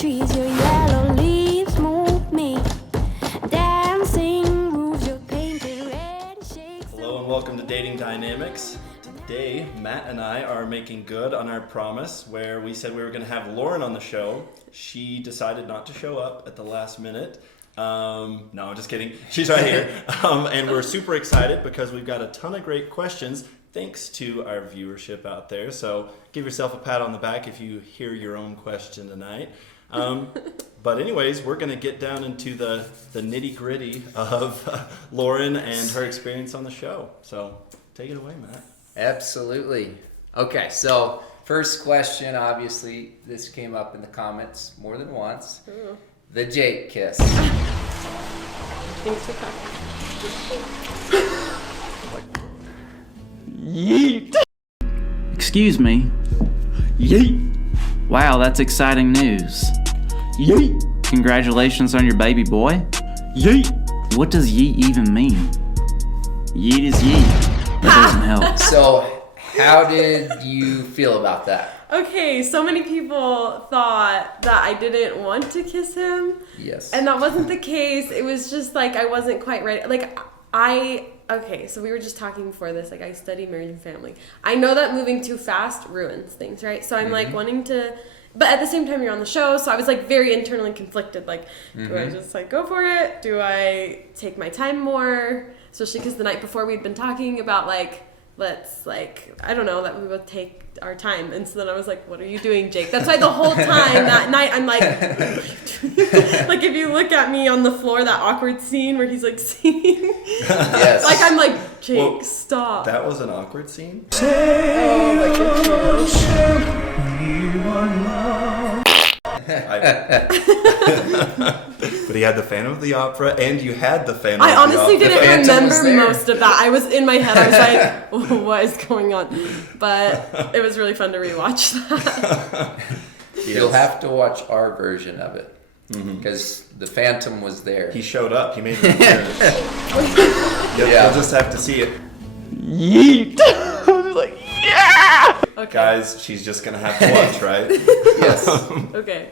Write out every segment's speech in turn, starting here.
trees, your yellow leaves move me. Dancing moves your painted red shakes. Hello and welcome to Dating Dynamix. Today, Matt and I are making good on our promise where we said we were going to have Lauren on the show. She decided not to show up at the last minute. No, I'm just kidding. She's right here. And we're super excited because we've got a ton of great questions thanks to our viewership out there. So give yourself a pat on the back if you hear your own question tonight. But anyways, we're going to get down into the nitty gritty of Lauren and her experience on the show. So take it away, Matt. Absolutely. Okay, so first question, obviously, this came up in the comments more than once. Ooh. The Jake kiss. Thanks for coming. Yeet. Excuse me. Yeet. Wow, that's exciting news. Yeet. Congratulations on your baby boy. Yeet. What does yeet even mean? Yeet is yeet. That doesn't help. So, how did you feel about that? Okay, so many people thought that I didn't want to kiss him. Yes. And that wasn't the case. It was just like I wasn't quite ready. Okay, so we were just talking before this. Like, I study marriage and family. I know that moving too fast ruins things, right? So I'm like wanting to, but at the same time you're on the show. So I was like very internally conflicted. Like, do I just like go for it? Do I take my time more? Especially because the night before we'd been talking about like, let's like, I don't know, that we would take our time. And so then I was like, what are you doing, Jake? That's why the whole time that night I'm like, what are you doing? Like if you look at me on the floor, that awkward scene where he's like singing. Yes. Like I'm like, Jake, Well, stop. That was an awkward scene. But he had the Phantom of the Opera, and you had the Phantom I of the Opera. honestly didn't Phantom was remember there. most of that. I was in my head. I was like, what is going on? But it was really fun to rewatch that. You'll have to watch our version of it. Because the Phantom was there. He showed up. He made an appearance. Yeah. You'll just have to see it. Yeet. I was like, yeah. Okay. Guys, she's just going to have to watch, right? Yes. Okay.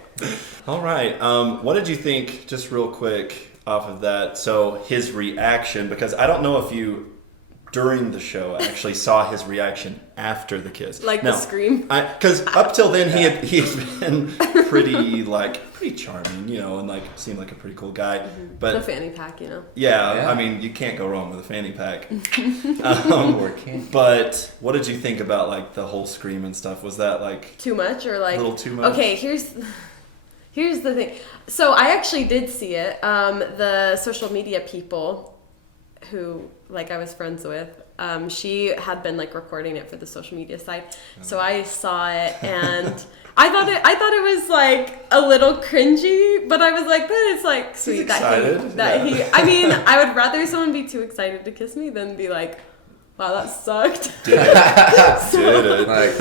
All right. What did you think, just real quick, off of that? So his reaction, because I don't know if you, during the show, actually saw his reaction after the kiss. Like the scream? Because up till then, he had been pretty charming, you know, and like seemed like a pretty cool guy. But The fanny pack, you know. yeah, I mean, you can't go wrong with a fanny pack. Or can't. But what did you think about like the whole scream and stuff? Was that like Too much or like a little too much? Okay, here's the thing. So I actually did see it. The social media people who like I was friends with, she had been like recording it for the social media side. So I saw it and I thought it was like a little cringy, but I was like, but it's like sweet that he I mean, I would rather someone be too excited to kiss me than be like, wow, that sucked. Did it? Like,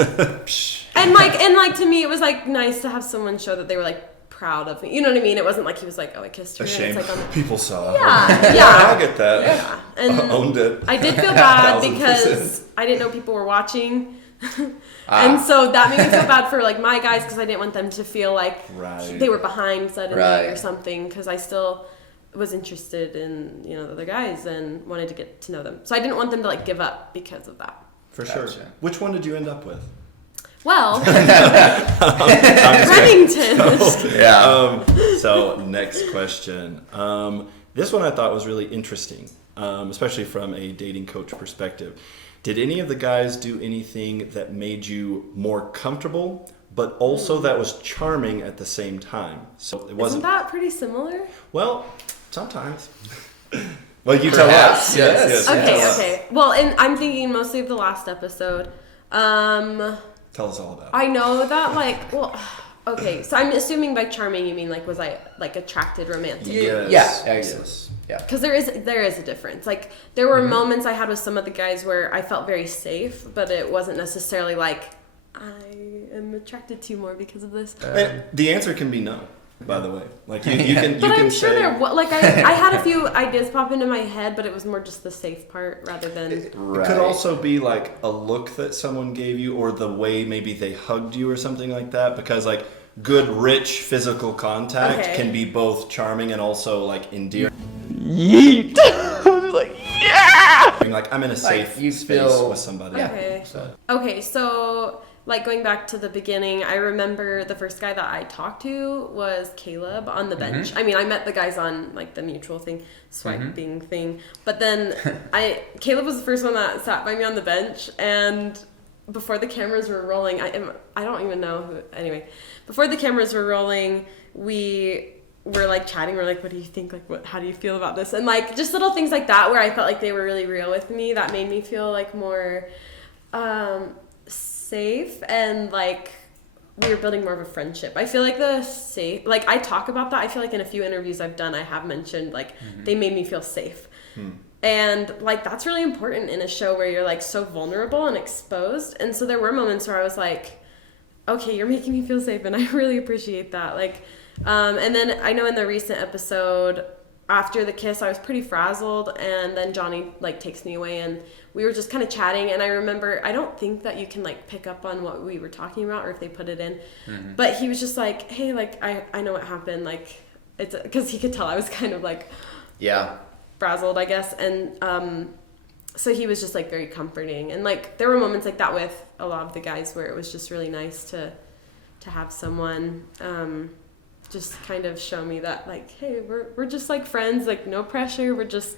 And like to me, it was like nice to have someone show that they were like proud of me. You know what I mean? It wasn't like he was like, oh, I kissed her. A shame. It's like People saw. Yeah. I get that. Yeah. And Owned it. I did feel bad 1000%. because I didn't know people were watching. And so that made me feel bad for like my guys because I didn't want them to feel like Right. they were behind suddenly Right. or something because I still was interested in, you know, the other guys and wanted to get to know them. So I didn't want them to like give up because of that. For sure. Gotcha. Which one did you end up with? Well, Remington. yeah. So next question. This one I thought was really interesting, especially from a dating coach perspective. Did any of the guys do anything that made you more comfortable, but also that was charming at the same time? So it Isn't wasn't. that pretty similar? Well, sometimes. Well, you tell us. Perhaps, yes. you Okay, tell us. okay. Well, and I'm thinking mostly of the last episode. Tell us all about it. I know that, like, well, okay. So I'm assuming by charming you mean like was I like attracted romantic? Yes. Yeah, excellent. Yes. Yeah. Because there is a difference. Like there were moments I had with some of the guys where I felt very safe, but it wasn't necessarily like I am attracted to you more because of this. And the answer can be no. By the way, like you can. But you can I'm sure say, there was like I had a few ideas pop into my head, but it was more just the safe part rather than. It could also be like a look that someone gave you or the way maybe they hugged you or something like that. Because like good, rich physical contact Okay. can be both charming and also like endearing. Yeet. I was like, yeah. Like I'm in a safe you space feel- with somebody. Yeah. Okay. So, Okay, so like going back to the beginning, I remember the first guy that I talked to was Caleb on the bench. I mean, I met the guys on like the mutual thing, swiping thing, but then Caleb was the first one that sat by me on the bench, and before the cameras were rolling, I don't even know who. Anyway, before the cameras were rolling, we were like chatting. We're like, "What do you think? Like, how do you feel about this?" And like just little things like that, where I felt like they were really real with me. That made me feel like more safe, and like we were building more of a friendship. I feel like like I talk about that. I feel like in a few interviews I've done, I have mentioned like they made me feel safe. And like that's really important in a show where you're like so vulnerable and exposed. And so there were moments where I was like, okay, you're making me feel safe, and I really appreciate that. Like and then I know in the recent episode after the kiss I was pretty frazzled, and then Johnny like takes me away and we were just kind of chatting, and I remember, I don't think that you can like pick up on what we were talking about or if they put it in, but he was just like, hey, like I know what happened, like it's because he could tell I was kind of like frazzled, I guess, and so he was just like very comforting, and like there were moments like that with a lot of the guys where it was just really nice to have someone just kind of show me that like, hey, we're just like friends, like no pressure, we're just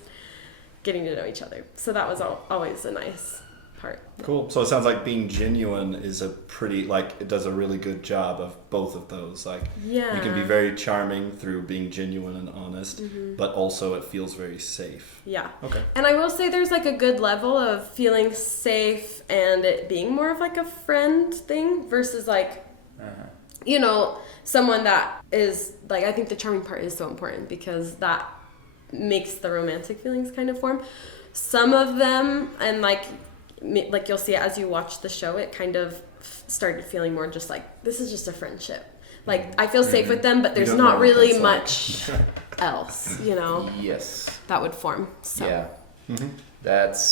getting to know each other. So that was always a nice part. Cool. So it sounds like being genuine is a pretty, like, it does a really good job of both of those. Like, you can be very charming through being genuine and honest, but also it feels very safe. Yeah. Okay. And I will say there's like a good level of feeling safe and it being more of like a friend thing versus like, you know, someone that is like, I think the charming part is so important because that makes the romantic feelings kind of form. Some of them, and like you'll see it as you watch the show, it kind of started feeling more just like, this is just a friendship. Like I feel safe with them, but there's not really much else, you know, that would form. So. Yeah. That's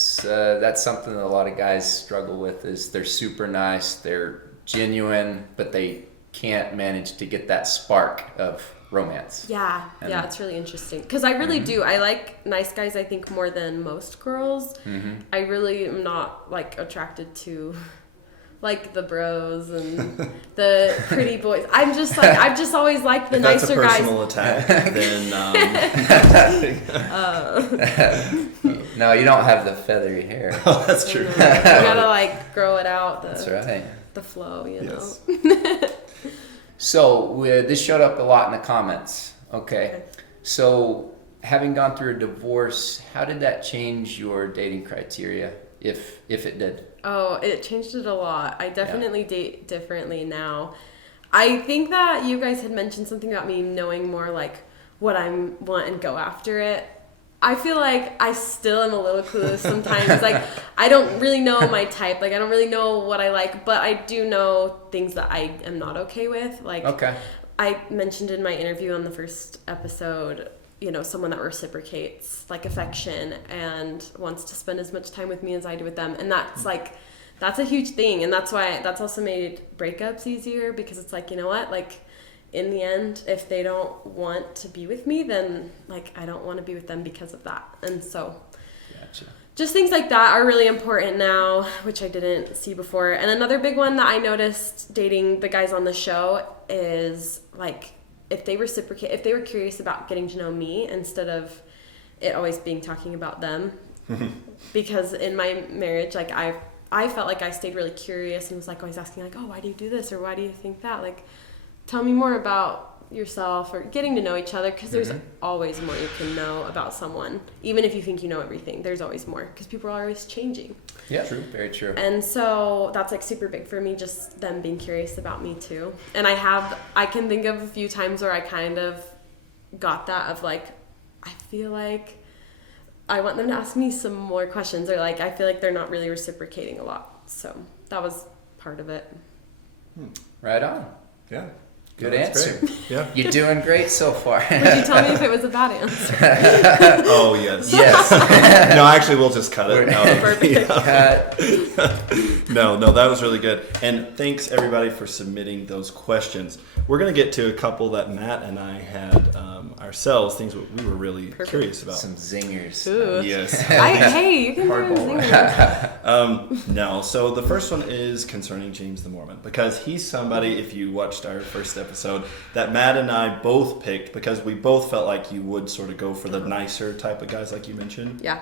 something that a lot of guys struggle with is they're super nice, they're genuine, but they can't manage to get that spark of romance. Yeah, it's really interesting because I really do. I like nice guys, I think, more than most girls. I really am not like attracted to like the bros and the pretty boys. I'm just like, I've just always liked the nicer guys. If that's a personal attack, then No, you don't have the feathery hair. oh, that's true. You gotta like grow it out. That's right. The flow, you Yes. know. So this showed up a lot in the comments. Okay. So having gone through a divorce, how did that change your dating criteria, if it did? Oh, it changed it a lot. I definitely date differently now. I think that you guys had mentioned something about me knowing more like what I want and go after it. I feel like I still am a little clueless sometimes. Like, I don't really know my type. Like, I don't really know what I like, but I do know things that I am not okay with. Like, I mentioned in my interview on the first episode, you know, someone that reciprocates, like, affection and wants to spend as much time with me as I do with them. And that's, like, that's a huge thing. And that's why, that's also made breakups easier because it's like, you know what, like, in the end, if they don't want to be with me, then like I don't want to be with them because of that. And so just things like that are really important now, which I didn't see before. And another big one that I noticed dating the guys on the show is like if they reciprocate, if they were curious about getting to know me instead of it always being talking about them. Because in my marriage, like I felt like I stayed really curious and was like always asking like, oh, why do you do this? Or why do you think that? Like, tell me more about yourself, or getting to know each other, because there's always more you can know about someone. Even if you think you know everything, there's always more because people are always changing. Yeah, true, very true. And so that's like super big for me, just them being curious about me too. And I can think of a few times where I kind of got that of like, I feel like I want them to ask me some more questions, or like I feel like they're not really reciprocating a lot. So that was part of it. Right on. Yeah. Good That's answer. great. Yeah. You're doing great so far. Would you tell me if it was a bad answer? Oh, yes. Yes. No, actually, we'll just cut it. No, Perfect. Cut. no, that was really good. And thanks, everybody, for submitting those questions. We're going to get to a couple that Matt and I had ourselves, things that we were really curious about. Some zingers. Ooh. Yes. Hey, you can learn zingers. No, so the first one is concerning James the Mormon, because he's somebody, if you watched our first episode, that Matt and I both picked because we both felt like you would sort of go for the nicer type of guys like you mentioned. Yeah.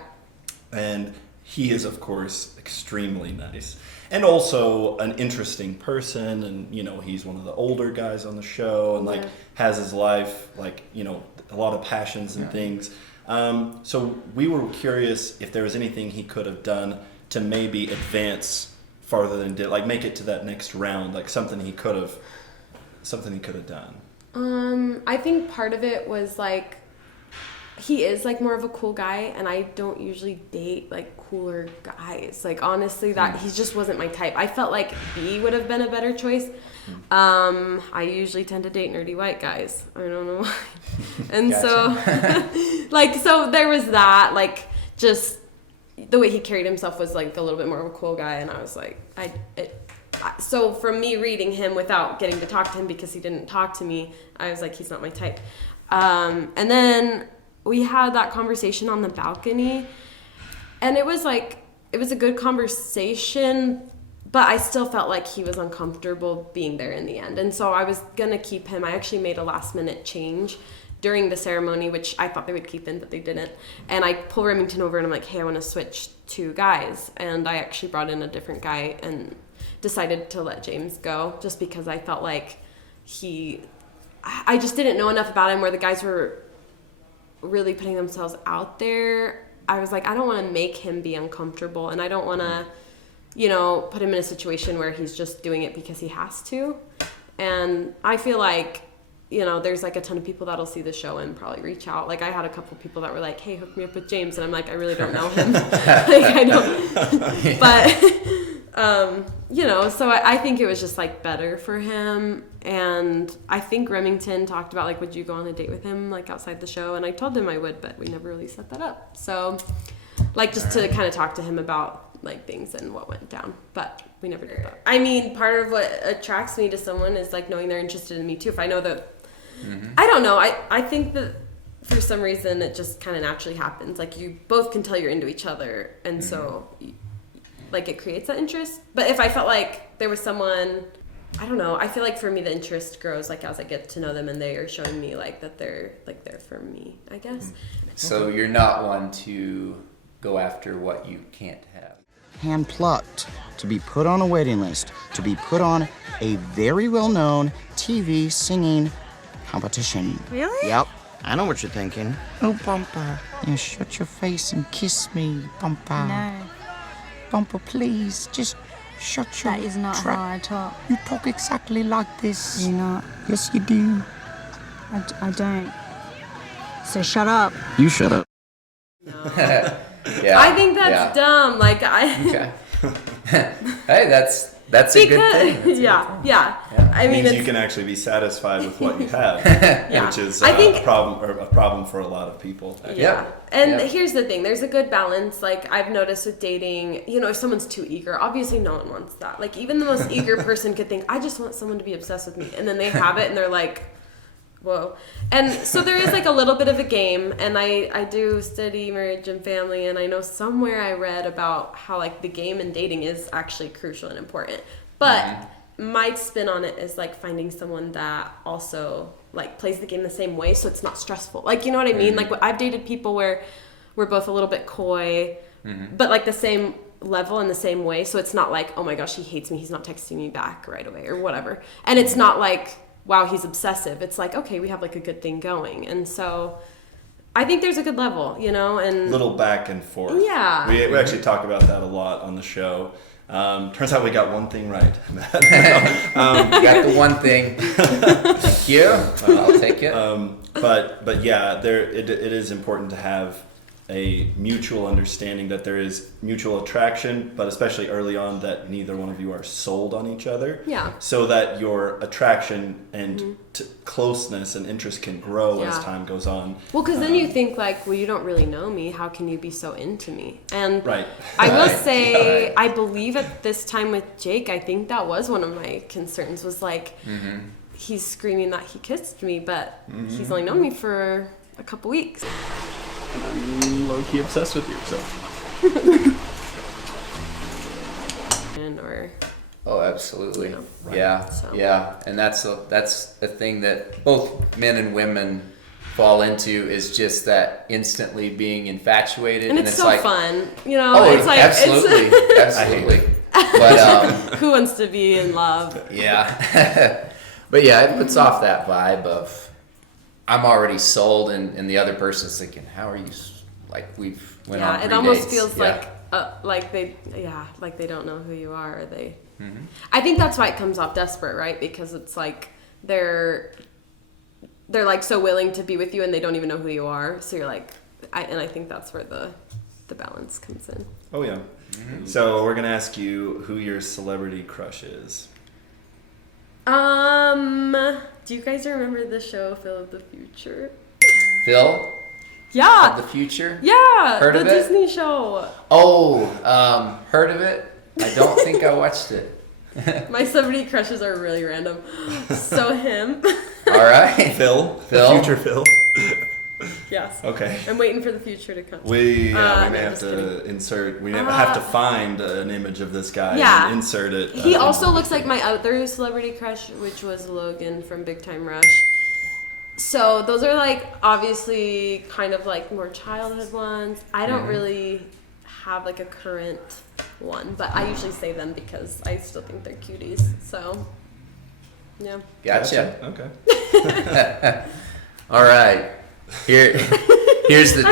And he is, of course, extremely nice. And also an interesting person, and, you know, he's one of the older guys on the show, and, like, has his life, like, you know, a lot of passions and things. So we were curious if there was anything he could have done to maybe advance farther than did, like make it to that next round, like something he could have done. I think part of it was like he is like more of a cool guy, and I don't usually date like cooler guys. Like honestly, that he just wasn't my type. I felt like B would have been a better choice. I usually tend to date nerdy white guys. I don't know why. And so there was that, like, just the way he carried himself was like a little bit more of a cool guy, and I was like, so from me reading him without getting to talk to him because he didn't talk to me, I was like, he's not my type. And then we had that conversation on the balcony, and it was a good conversation, but I still felt like he was uncomfortable being there in the end. And so I was going to keep him. I actually made a last minute change during the ceremony, which I thought they would keep in, but they didn't. And I pull Remington over and I'm like, hey, I want to switch to guys. And I actually brought in a different guy and decided to let James go just because I felt like I just didn't know enough about him where the guys were really putting themselves out there. I was like, I don't want to make him be uncomfortable, and I don't want to, you know, put him in a situation where he's just doing it because he has to. And I feel like, you know, there's like a ton of people that'll see the show and probably reach out. Like I had a couple people that were like, hey, hook me up with James. And I'm like, I really don't know him. Like I don't, but, you know, so I think it was just like better for him. And I think Remington talked about like, would you go on a date with him like outside the show? And I told him I would, but we never really set that up. So like just to kind of talk to him about like things and what went down, but we never did that. I mean, part of what attracts me to someone is like knowing they're interested in me too. If I know that, I don't know, I think that for some reason it just kind of naturally happens. Like you both can tell you're into each other, and so like it creates that interest. But if I felt like there was someone, I don't know, I feel like for me the interest grows like as I get to know them and they are showing me like that they're like there for me, I guess. So you're not one to go after what you can't have. Hand-plucked, to be put on a waiting list, to be put on a very well-known TV singing competition. Really? Yep. I know what you're thinking. Oh, Bumper, you shut your face and kiss me, Bumper. No, Bumper, please, just shut your that is not trap. how I talk. You talk exactly like this. You're not. Yes, you do. I don't. So shut up. You shut up. Yeah. I think that's dumb. Like Okay. Hey, that's a good thing. That's a good thing. I mean, means you can actually be satisfied with what you have, which is I think, a problem for a lot of people. Yeah. And here's the thing, there's a good balance. Like I've noticed with dating, you know, if someone's too eager, obviously no one wants that. Like even the most eager person could think, I just want someone to be obsessed with me. And then they have it and they're like, whoa. And so there is like a little bit of a game, and I do study marriage and family, and I know somewhere I read about how like the game in dating is actually crucial and important. But my spin on it is like finding someone that also like plays the game the same way, so it's not stressful. Like, you know what I mean? Like I've dated people where we're both a little bit coy, but like the same level in the same way, so it's not like, oh my gosh, he hates me, he's not texting me back right away or whatever. And it's not like, wow, he's obsessive. It's like, okay, we have like a good thing going. And so I think there's a good level, you know, and Little back and forth. Yeah. We actually talk about that a lot on the show. Turns out we got one thing right. You got the one thing. Thank you. I'll take it. But yeah, it is important to have a mutual understanding that there is mutual attraction, but especially early on that neither one of you are sold on each other. Yeah. So that your attraction and closeness and interest can grow as Yeah. time goes on. Well, because then you think like, well, you don't really know me. How can you be so into me? And Right. I will Right. say, Right. I believe at this time with Jake, I think that was one of my concerns was like, he's screaming that he kissed me, but he's only known me for a couple weeks. I'm low-key obsessed with you, so. Or Oh, absolutely. You know, Yeah, So- yeah, and that's a thing that both men and women fall into is just that instantly being infatuated, and it's so like, fun, you know. Oh, it's like absolutely, absolutely. But who wants to be in love? yeah, but yeah, it puts off that vibe of I'm already sold, and the other person's thinking, how are you? Like we've went on Yeah, it 3 almost dates. feels Yeah. like they don't know who you are. Or they. I think that's why it comes off desperate, right? Because it's like they're like so willing to be with you, and they don't even know who you are. So you're like, I think that's where the balance comes in. Oh yeah. So we're gonna ask you who your celebrity crush is. Do you guys remember the show Phil of the Future? Phil Yeah. of the Future. Yeah, Heard the of it? Disney show. Oh, heard of it? I don't think I watched it. My celebrity crushes are really random. So him. All right. Phil. Phil? Future Phil. Yes. Okay. I'm waiting for the future to come. We no, may have just to kidding. insert. We have to find an image of this guy Yeah. and insert it. He in also the looks like video. my other celebrity crush, which was Logan from Big Time Rush. So those are like obviously kind of like more childhood ones. I don't really have like a current one, but I usually say them because I still think they're cuties. So yeah. Gotcha. Okay. All right. Here's the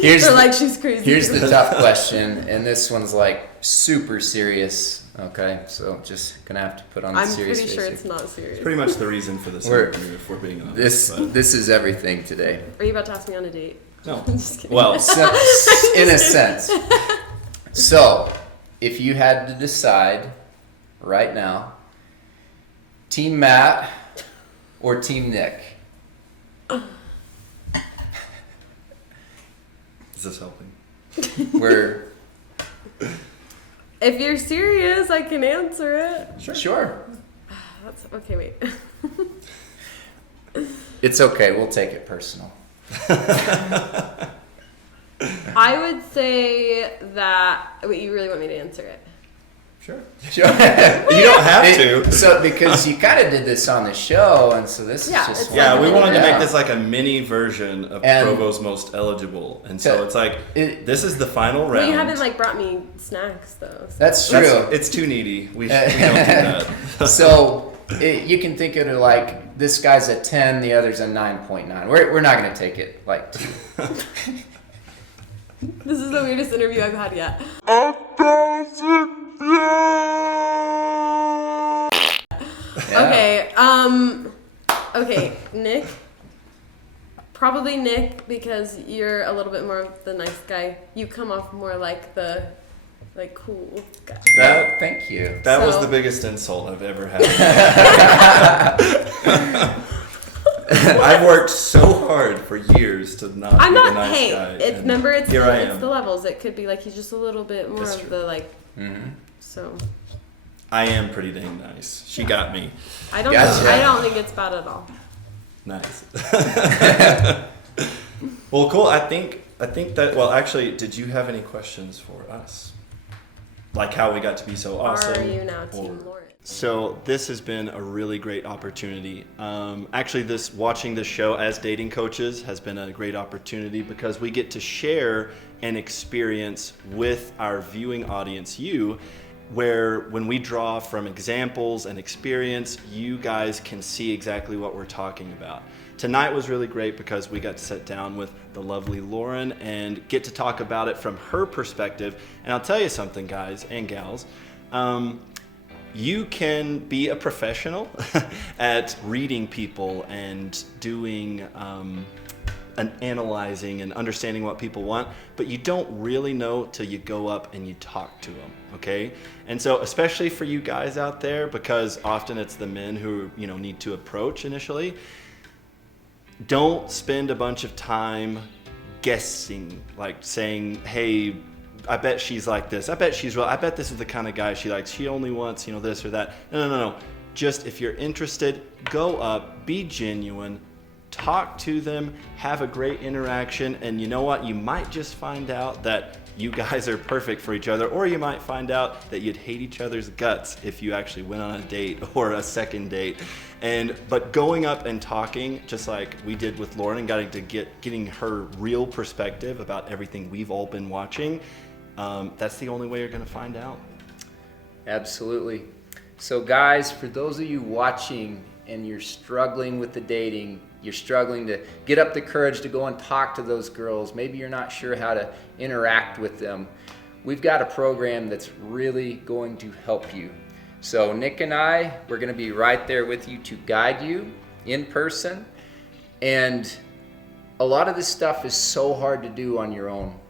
They're like, she's crazy. here's the tough question, and this one's like super serious. Okay, so just gonna have to put on the I'm serious pretty sure face it's here. not serious. Pretty much the reason for this We're- interview, if we're being honest. This is everything today. Are you about to ask me on a date? No. I'm just kidding. Well, So, in a sense. So, if you had to decide right now, Team Matt or Team Nick? is this helping? We're If you're serious, I can answer it. sure. That's okay. Wait. It's okay. We'll take it personal. I would say that. Wait, you really want me to answer it? Sure. Sure. You don't have to. So, because you kind of did this on the show, and so this Yeah, is just it's Yeah, like we a wanted to mini- make this like a mini version of And- Provo's Most Eligible, and so To- it's like it- this is the final round. Well, you haven't like brought me snacks though. So. That's true. It's too needy. We don't do that. So you can think of it like this guy's a 10, the other's a 9.9. We're not going to take it like two. This is the weirdest interview I've had yet. Yeah. Okay, Nick. Probably Nick because you're a little bit more of the nice guy. You come off more like the cool guy. That Thank you. that was So- the biggest insult I've ever had. I've worked so hard for years to not I'm be not. the nice Hey, guy. it's and remember it's here I it's am. the levels. It could be like he's just a little bit more That's of true. the like. Mm-hmm. So I am pretty dang nice. She got me. I don't. Gotcha. I don't think it's bad at all. Nice. Well, cool. I think that. Well, actually, did you have any questions for us? Like how we got to be so awesome? Are you now or- Team Lauren? So this has been a really great opportunity. Actually, watching this show as dating coaches has been a great opportunity because we get to share an experience with our viewing audience, you, where when we draw from examples and experience, you guys can see exactly what we're talking about. Tonight was really great because we got to sit down with the lovely Lauren and get to talk about it from her perspective. And I'll tell you something, guys and gals. You can be a professional at reading people and doing analyzing and understanding what people want, but you don't really know till you go up and you talk to them, okay? And so especially for you guys out there, because often it's the men who, you know, need to approach initially, don't spend a bunch of time guessing, like saying, hey, I bet she's like this. I bet this is the kind of guy she likes. She only wants, you know, this or that. No. Just if you're interested, go up, be genuine, talk to them, have a great interaction, and you know what? You might just find out that you guys are perfect for each other, or you might find out that you'd hate each other's guts if you actually went on a date or a second date. But going up and talking, just like we did with Lauren, and getting her real perspective about everything we've all been watching, that's the only way you're going to find out. Absolutely. So guys, for those of you watching and you're struggling with the dating, you're struggling to get up the courage to go and talk to those girls, maybe you're not sure how to interact with them, we've got a program that's really going to help you. So Nick and I, we're going to be right there with you to guide you in person. And a lot of this stuff is so hard to do on your own.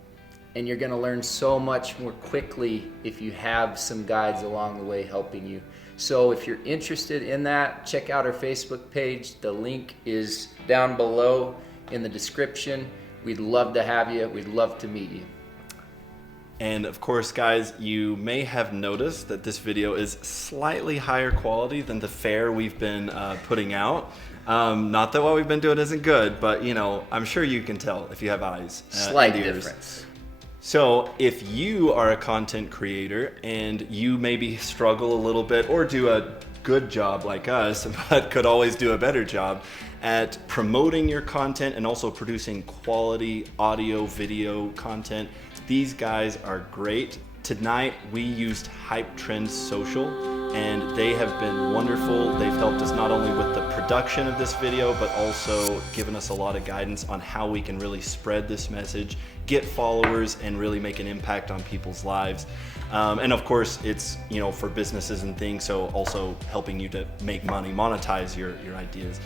And you're going to learn so much more quickly if you have some guides along the way helping you. So if you're interested in that, check out our Facebook page. The link is down below in the description. We'd love to have you. We'd love to meet you. And of course, guys, you may have noticed that this video is slightly higher quality than the fare we've been putting out. Not that what we've been doing isn't good, but you know, I'm sure you can tell if you have eyes. Slight and ears. difference. So if you are a content creator and you maybe struggle a little bit or do a good job like us, but could always do a better job at promoting your content and also producing quality audio, video content, these guys are great. Tonight we used Hype Trends Social, and they have been wonderful. They've helped us not only with the production of this video, but also given us a lot of guidance on how we can really spread this message, get followers, and really make an impact on people's lives. And of course, it's, you know, for businesses and things, so also helping you to make money, monetize your ideas.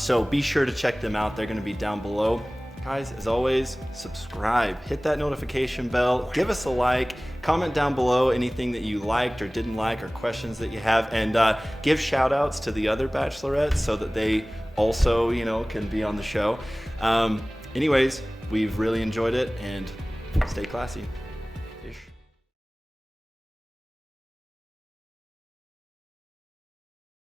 So be sure to check them out. They're going to be down below. Guys, as always, subscribe, hit that notification bell, give us a like, comment down below anything that you liked or didn't like or questions that you have, and give shout outs to the other bachelorettes so that they also, you know, can be on the show. Anyways, we've really enjoyed it, and stay classy.